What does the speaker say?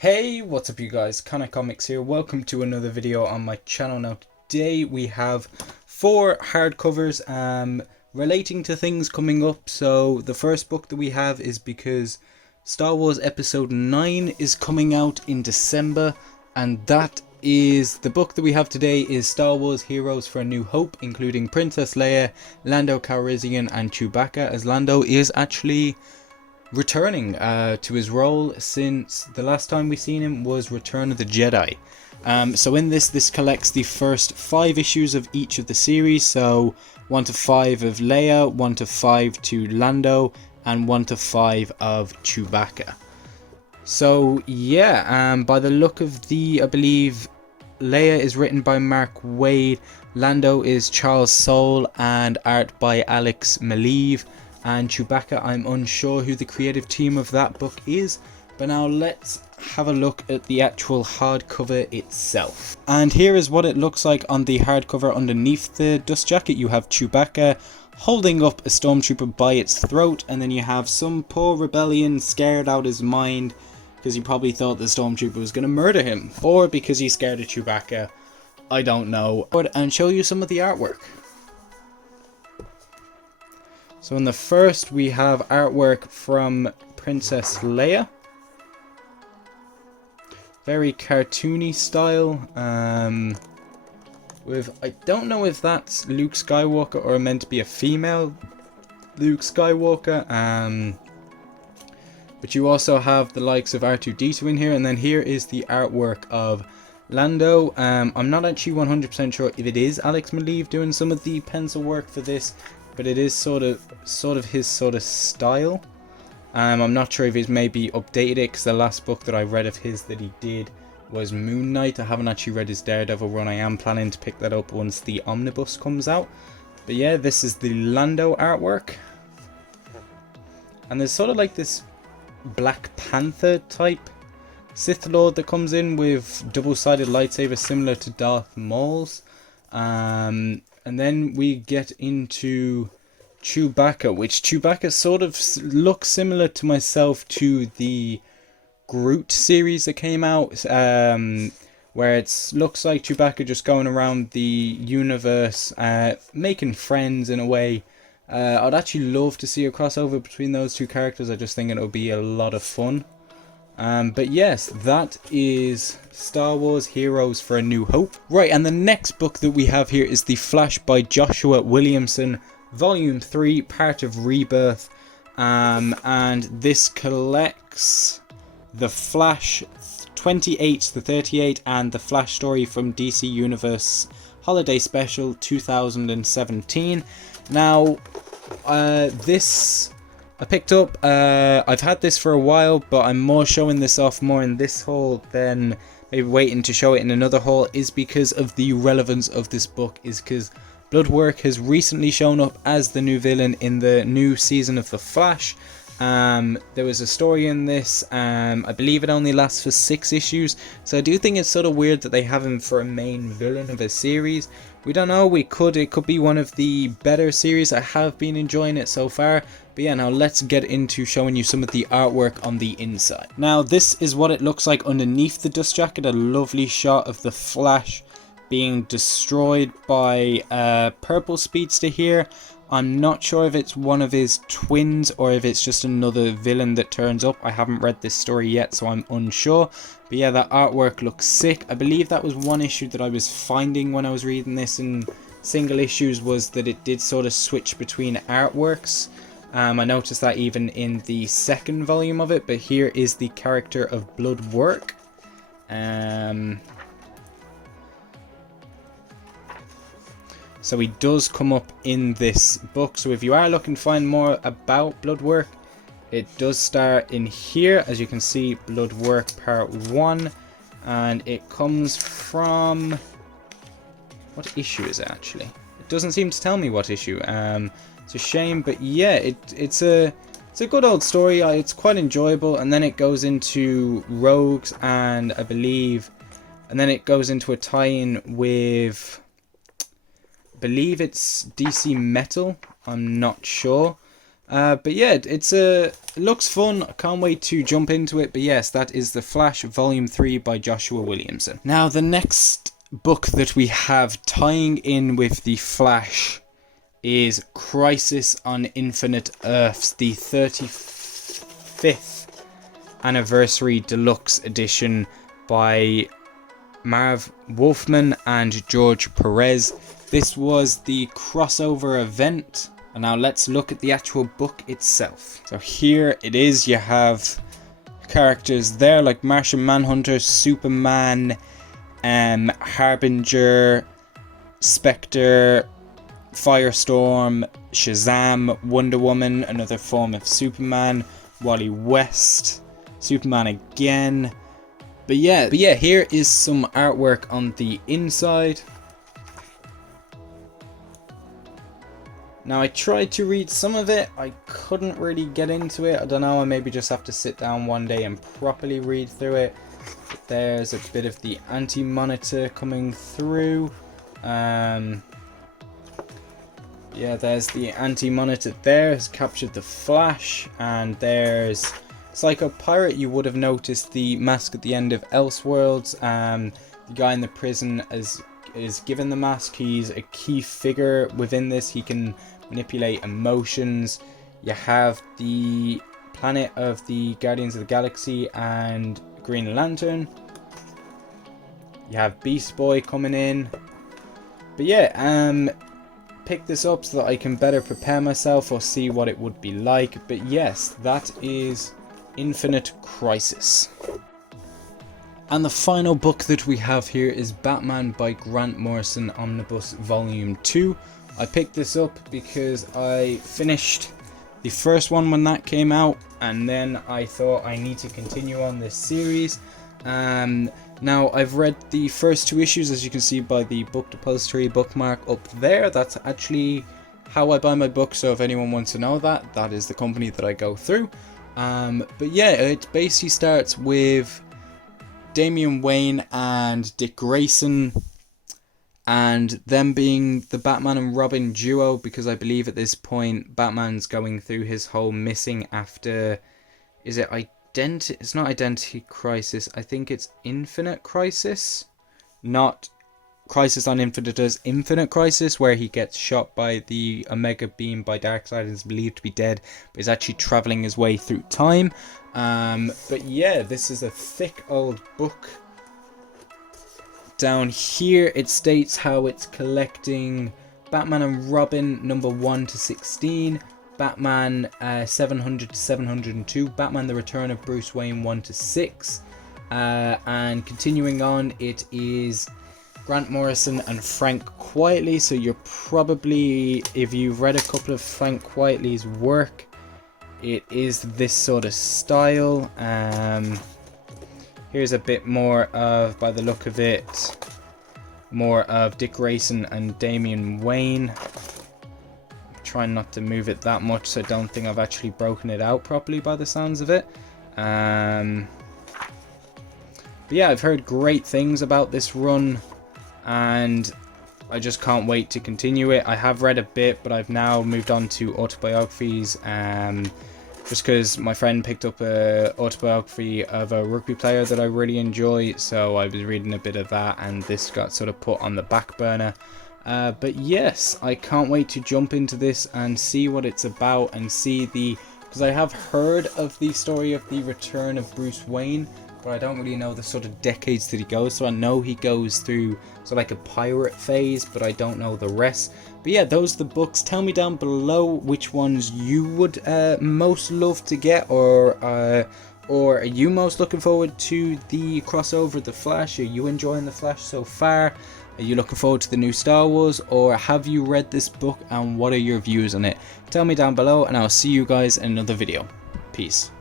Hey, what's up you guys? Kana Comics here. Welcome to another video on my channel. Now today we have 4 hardcovers relating to things coming up. So the first book that we have is because Star Wars Episode 9 is coming out in December, and that is the book that we have today is Star Wars Heroes for a New Hope, including Princess Leia, Lando Calrissian and Chewbacca, as Lando is actually returning to his role since the last time we seen him was Return of the Jedi. So in this collects the first 5 issues of each of the series, so 1 to 5 of Leia, 1 to 5 to Lando, and 1 to 5 of Chewbacca. So yeah, by the look of I believe Leia is written by Mark Waid, Lando is Charles Soule, and art by Alex Maleev. And Chewbacca, I'm unsure who the creative team of that book is. But now let's have a look at the actual hardcover itself. And here is what it looks like on the hardcover. Underneath the dust jacket you have Chewbacca holding up a stormtrooper by its throat, and then you have some poor rebellion scared out his mind because he probably thought the stormtrooper was going to murder him, or because he's scared of Chewbacca, I don't know. And show you some of the artwork. So in the first we have artwork from Princess Leia. Very cartoony style. I don't know if that's Luke Skywalker or meant to be a female Luke Skywalker. But you also have the likes of R2-D2 in here, and then here is the artwork of Lando. I'm not actually 100% sure if it is Alex Maleev doing some of the pencil work for this, but it is sort of his sort of style. I'm not sure if he's maybe updated it, because the last book that I read of his that he did was Moon Knight. I haven't actually read his Daredevil run. I am planning to pick that up once the omnibus comes out. But yeah, this is the Lando artwork. And there's sort of like this Black Panther type Sith Lord that comes in with double-sided lightsaber similar to Darth Maul's. And then we get into Chewbacca, which Chewbacca sort of looks similar to myself to the Groot series that came out, where it looks like Chewbacca just going around the universe, making friends in a way. I'd actually love to see a crossover between those two characters. I just think it would be a lot of fun. But yes, that is Star Wars Heroes for a New Hope. Right, and the next book that we have here is The Flash by Joshua Williamson, Volume 3, part of Rebirth. And this collects The Flash 28 to 38 and The Flash story from DC Universe Holiday Special 2017. Now, this I picked up, I've had this for a while, but I'm more showing this off more in this haul than maybe waiting to show it in another haul, is because of the relevance of this book, is because Bloodwork has recently shown up as the new villain in the new season of The Flash. There was a story in this, I believe it only lasts for 6 issues, so I do think it's sort of weird that they have him for a main villain of a series. We don't know, it could be one of the better series. I have been enjoying it so far. But yeah, now let's get into showing you some of the artwork on the inside. Now this is what it looks like underneath the dust jacket, a lovely shot of the Flash being destroyed by a purple speedster here. I'm not sure if it's one of his twins or if it's just another villain that turns up. I haven't read this story yet, so I'm unsure. But yeah, that artwork looks sick. I believe that was one issue that I was finding when I was reading this in single issues, was that it did sort of switch between artworks. I noticed that even in the second volume of it, but here is the character of Bloodwork. So he does come up in this book. So if you are looking to find more about Bloodwork, it does start in here. As you can see, Bloodwork Part 1. And it comes from... what issue is it actually? It doesn't seem to tell me what issue. It's a shame, but yeah, it's a good old story. It's quite enjoyable, and then it goes into Rogues, and I believe, and then it goes into a tie-in with, I believe it's DC Metal. I'm not sure, But yeah, it looks fun. I can't wait to jump into it. But yes, that is The Flash Volume 3 by Joshua Williamson. Now, the next book that we have tying in with The Flash is Crisis on Infinite Earths, the 35th anniversary deluxe edition by Marv Wolfman and George Perez. This was the crossover event. And now let's look at the actual book itself. So here it is. You have characters there like Martian Manhunter, Superman, Harbinger, Spectre, Firestorm, Shazam, Wonder Woman, another form of Superman, Wally West, Superman again. But yeah, here is some artwork on the inside. Now, I tried to read some of it. I couldn't really get into it. I don't know, I maybe just have to sit down one day and properly read through it. But there's a bit of the Anti-Monitor coming through. Yeah, there's the Anti-Monitor there. Has captured the Flash. And there's Psycho Pirate. You would have noticed the mask at the end of Elseworlds. The guy in the prison is given the mask. He's a key figure within this. He can manipulate emotions. You have the planet of the Guardians of the Galaxy and Green Lantern. You have Beast Boy coming in. But yeah, pick this up so that I can better prepare myself or see what it would be like. But yes, that is Infinite Crisis. And the final book that we have here is Batman by Grant Morrison Omnibus Volume 2. I picked this up because I finished the first one when that came out, and then I thought I need to continue on this series. Now, I've read the first 2 issues, as you can see by the book depository bookmark up there. That's actually how I buy my books, so if anyone wants to know that, that is the company that I go through. But yeah, it basically starts with Damian Wayne and Dick Grayson and them being the Batman and Robin duo, because I believe at this point Batman's going through his whole missing after, it's not Identity Crisis, I think it's Infinite Crisis, not Crisis on Infinite Earths, Infinite Crisis, where he gets shot by the Omega Beam by Darkseid and is believed to be dead, but is actually traveling his way through time. But yeah, this is a thick old book. Down here it states how it's collecting Batman and Robin number 1 to 16, Batman 700 to 702, Batman the Return of Bruce Wayne 1 to 6, and continuing on it is Grant Morrison and Frank Quitely. So you're probably, if you've read a couple of Frank Quitely's work, it is this sort of style. Here's a bit more of, by the look of it, more of Dick Grayson and Damian Wayne. I'm trying not to move it that much, so I don't think I've actually broken it out properly by the sounds of it. But yeah, I've heard great things about this run, and I just can't wait to continue it. I have read a bit, but I've now moved on to autobiographies, just because my friend picked up a autobiography of a rugby player that I really enjoy, so I was reading a bit of that, and this got sort of put on the back burner. But yes, I can't wait to jump into this and see what it's about, and see because I have heard of the story of the return of Bruce Wayne, but I don't really know the sort of decades that he goes. So I know he goes through sort of like a pirate phase, but I don't know the rest. But yeah, those are the books. Tell me down below which ones you would most love to get, or are you most looking forward to the crossover, The Flash? Are you enjoying The Flash so far? Are you looking forward to the new Star Wars, or have you read this book and what are your views on it? Tell me down below, and I'll see you guys in another video. Peace.